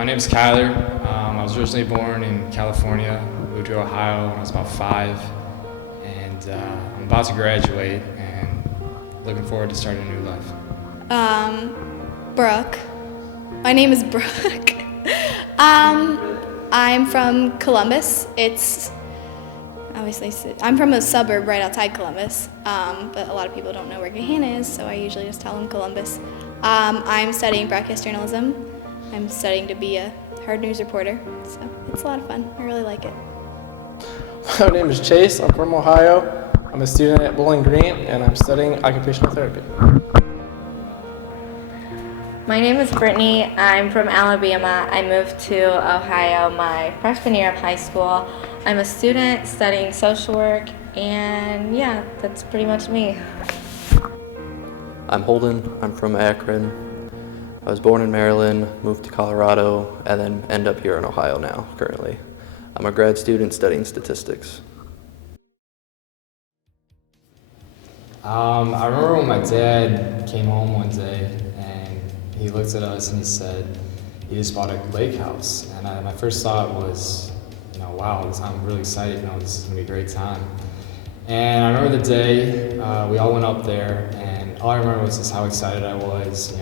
My name is Kyler. I was originally born in California, moved to Ohio when I was about 5, and I'm about to graduate and looking forward to starting a new life. Brooke. My name is Brooke. I'm from Columbus. I'm from a suburb right outside Columbus, but a lot of people don't know where Gahanna is, so I usually just tell them Columbus. I'm studying broadcast journalism. I'm studying to be a hard news reporter, so it's a lot of fun. I really like it. My name is Chase. I'm from Ohio. I'm a student at Bowling Green, and I'm studying occupational therapy. My name is Brittany. I'm from Alabama. I moved to Ohio my freshman year of high school. I'm a student studying social work, and yeah, that's pretty much me. I'm Holden. I'm from Akron. I was born in Maryland, moved to Colorado, and then end up here in Ohio now, currently. I'm a grad student studying statistics. I remember when my dad came home one day and he looked at us and he said he just bought a lake house. And my first thought was, wow, I'm really excited. This is gonna be a great time. And I remember the day we all went up there, and all I remember was just how excited I was.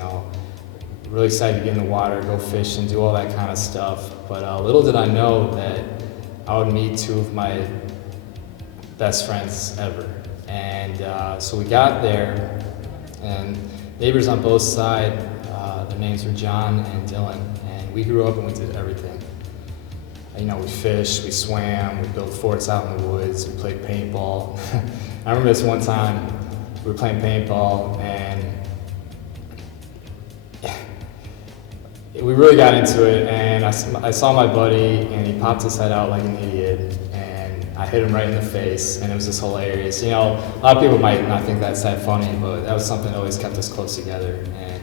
Really excited to get in the water, go fish, and do all that kind of stuff. But little did I know that I would meet two of my best friends ever. And so we got there, and neighbors on both sides, their names were John and Dylan, and we grew up and we did everything. We fished, we swam, we built forts out in the woods, we played paintball. I remember this one time we were playing paintball, and we really got into it, and I saw my buddy, and he popped his head out like an idiot, and I hit him right in the face, and it was just hilarious. A lot of people might not think that's that funny, but that was something that always kept us close together, and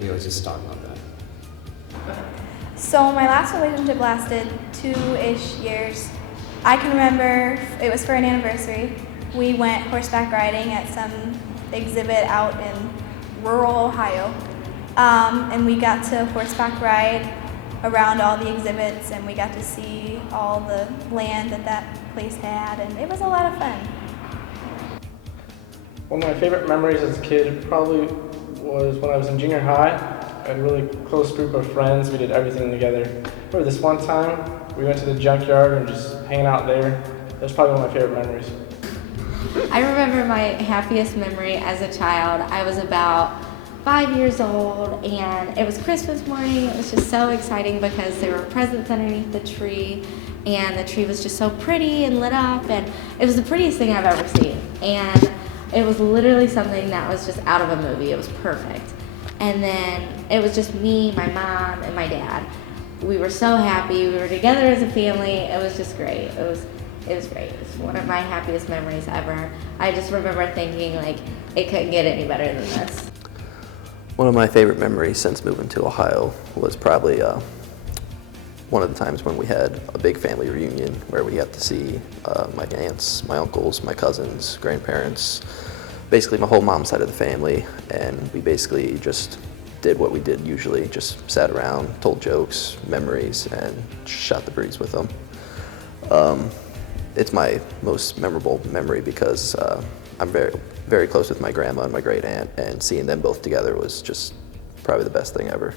we always just talked about that. So my last relationship lasted 2-ish years. I can remember it was for an anniversary. We went horseback riding at some exhibit out in rural Ohio. And we got to horseback ride around all the exhibits, and we got to see all the land that place had, and it was a lot of fun. One of my favorite memories as a kid probably was when I was in junior high. I had a really close group of friends. We did everything together. Remember this one time we went to the junkyard and just hanging out there. That was probably one of my favorite memories. I remember my happiest memory as a child. I was about 5 years old, and it was Christmas morning. It was just so exciting because there were presents underneath the tree, and the tree was just so pretty and lit up, and it was the prettiest thing I've ever seen. And it was literally something that was just out of a movie. It was perfect. And then it was just me, my mom, and my dad. We were so happy. We were together as a family. It was just great. It was great. It's one of my happiest memories ever. I just remember thinking, it couldn't get any better than this. One of my favorite memories since moving to Ohio was probably one of the times when we had a big family reunion where we got to see my aunts, my uncles, my cousins, grandparents, basically my whole mom's side of the family, and we basically just did what we did usually, just sat around, told jokes, memories, and shot the breeze with them. It's my most memorable memory because I'm very close with my grandma and my great aunt, and seeing them both together was just probably the best thing ever.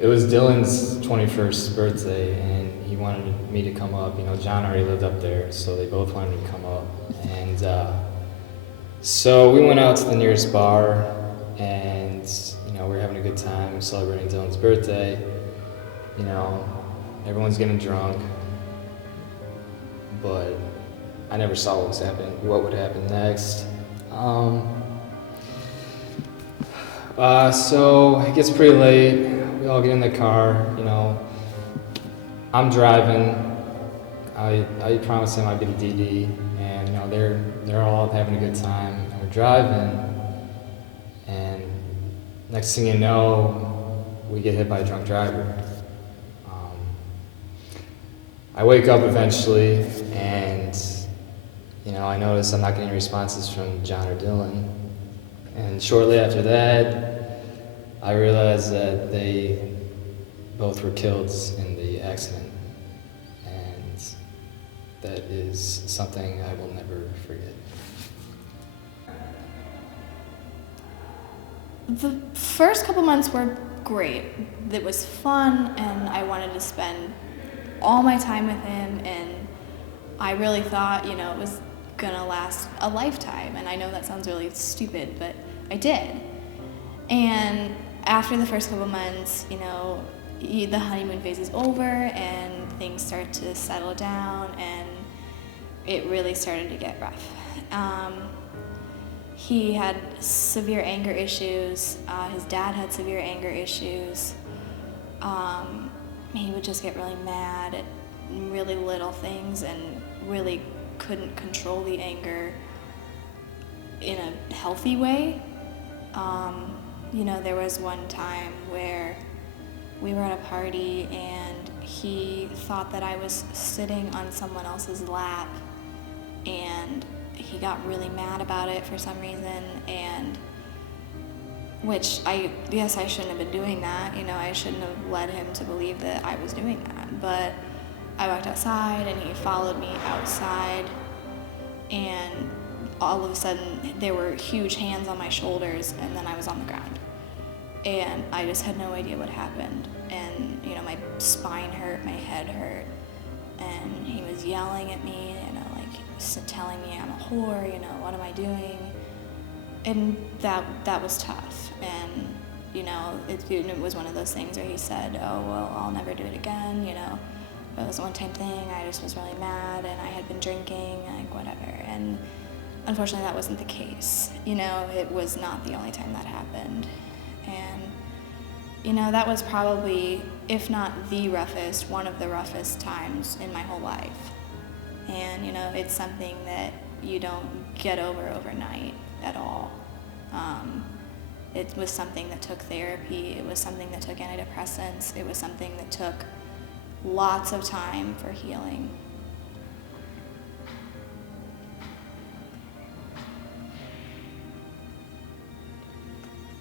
It was Dylan's 21st birthday, and he he wanted me to come up. You know, John already lived up there, so they both wanted me to come up. And so we went out to the nearest bar, and you know, we were having a good time celebrating Dylan's birthday. You know, everyone's getting drunk, but I never saw what would happen next. So it gets pretty late. We all get in the car. You know, I'm driving. I promised him I'd be the DD, and you know, they're all having a good time. And we're driving, and next thing you know, we get hit by a drunk driver. I wake up eventually, and you know, I notice I'm not getting responses from John or Dylan. And shortly after that, I realized that they both were killed in the accident. And that is something I will never forget. The first couple months were great. It was fun, and I wanted to spend all my time with him, and I really thought, you know, it was gonna last a lifetime. And I know that sounds really stupid, but I did. And after the first couple months, you know, the honeymoon phase is over and things start to settle down, and it really started to get rough. He had severe anger issues. His dad had severe anger issues. He would just get really mad at really little things and really couldn't control the anger in a healthy way. You know, there was one time where we were at a party and he thought that I was sitting on someone else's lap, and he got really mad about it for some reason, and which I guess I shouldn't have been doing that. You know, I shouldn't have led him to believe that I was doing that. But I walked outside and he followed me outside, and all of a sudden there were huge hands on my shoulders, and then I was on the ground. And I just had no idea what happened. And, you know, my spine hurt, my head hurt, and he was yelling at me, you know, like telling me I'm a whore, you know, what am I doing? And that was tough. And, you know, it was one of those things where he said, oh, well, I'll never do it again, you know. It was a one-time thing, I just was really mad, and I had been drinking, like, whatever. And unfortunately, that wasn't the case. You know, it was not the only time that happened. And, you know, that was probably, if not the roughest, one of the roughest times in my whole life. And, you know, it's something that you don't get over overnight at all. It was something that took therapy. It was something that took antidepressants. It was something that took lots of time for healing.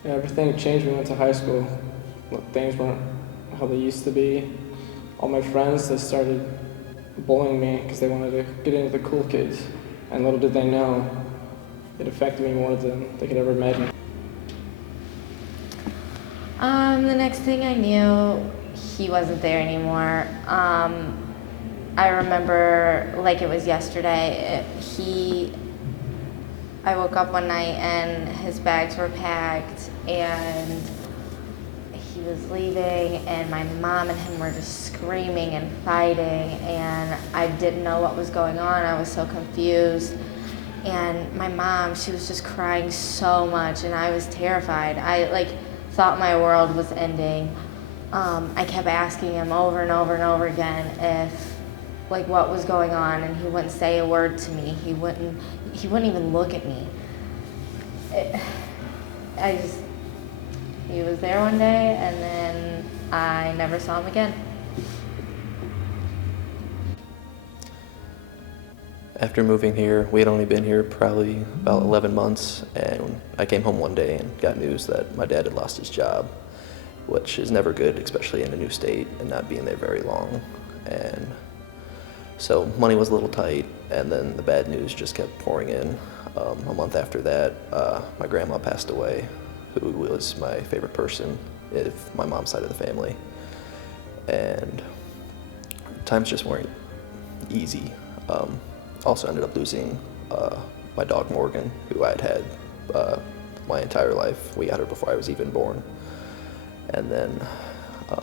Yeah, everything changed when we went to high school. Things weren't how they used to be. All my friends, they started bullying me because they wanted to get into the cool kids. And little did they know, it affected me more than they could ever imagine. The next thing I knew, he wasn't there anymore. I remember like it was yesterday. I woke up one night and his bags were packed and he was leaving, and my mom and him were just screaming and fighting, and I didn't know what was going on. I was so confused. And my mom, she was just crying so much, and I was terrified. I thought my world was ending. I kept asking him over and over and over again if what was going on, and he wouldn't say a word to me. He wouldn't even look at me. He was there one day, and then I never saw him again. After moving here, we had only been here probably about 11 months, and I came home one day and got news that my dad had lost his job, which is never good, especially in a new state and not being there very long. And so money was a little tight, and then the bad news just kept pouring in. A month after that, my grandma passed away, who was my favorite person, if my mom's side of the family. And times just weren't easy. Also ended up losing my dog Morgan, who I had had my entire life. We got her before I was even born. And then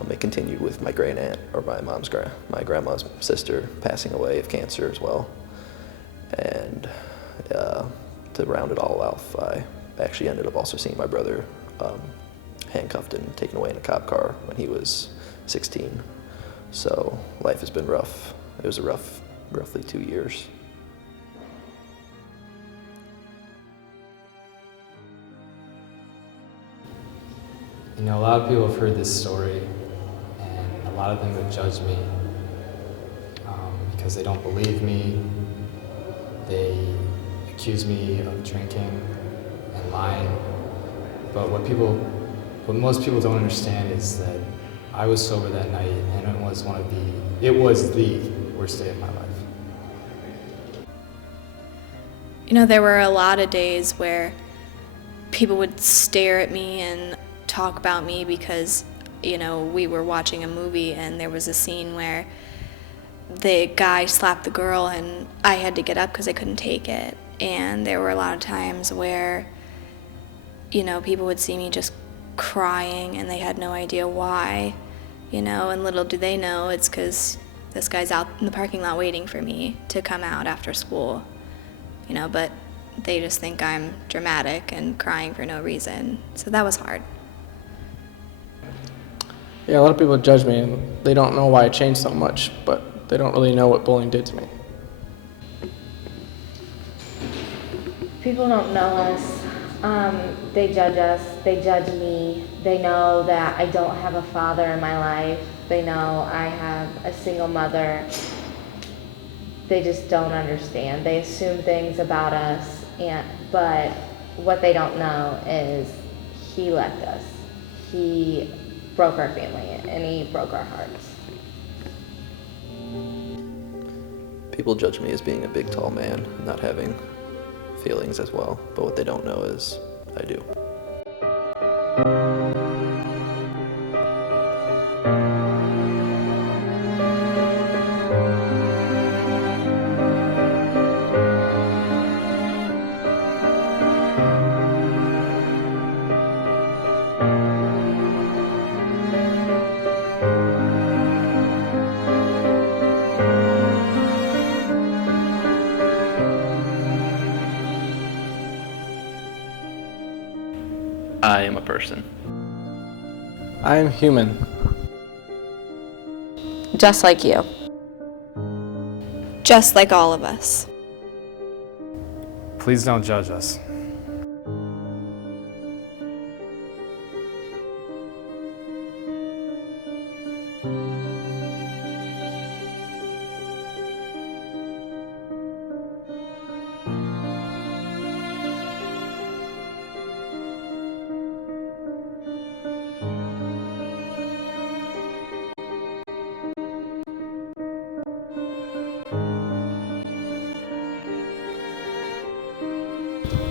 it continued with my great aunt, or my grandma's sister, passing away of cancer as well. And to round it all off, I actually ended up also seeing my brother handcuffed and taken away in a cop car when he was 16. So life has been rough. It was a roughly 2 years. You know, a lot of people have heard this story, and a lot of them have judged me because they don't believe me. They accuse me of drinking and lying. But what most people don't understand is that I was sober that night, and it was the worst day of my life. You know, there were a lot of days where people would stare at me and talk about me because, you know, we were watching a movie and there was a scene where the guy slapped the girl and I had to get up because I couldn't take it. And there were a lot of times where, you know, people would see me just crying and they had no idea why, you know, and little do they know it's because this guy's out in the parking lot waiting for me to come out after school, you know, but they just think I'm dramatic and crying for no reason. So that was hard. Yeah, a lot of people judge me, and they don't know why I changed so much, but they don't really know what bullying did to me. People don't know us. They judge us. They judge me. They know that I don't have a father in my life. They know I have a single mother. They just don't understand. They assume things about us, but what they don't know is he left us. He broke our family, and he broke our hearts. People judge me as being a big, tall man, not having feelings as well, but what they don't know is I do. I am a person. I am human. Just like you. Just like all of us. Please don't judge us.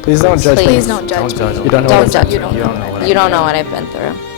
Please don't judge me. Please don't judge Don't judge me. You don't know what what I've I've been been through. through. You don't know what You don't I've know been what I've been through.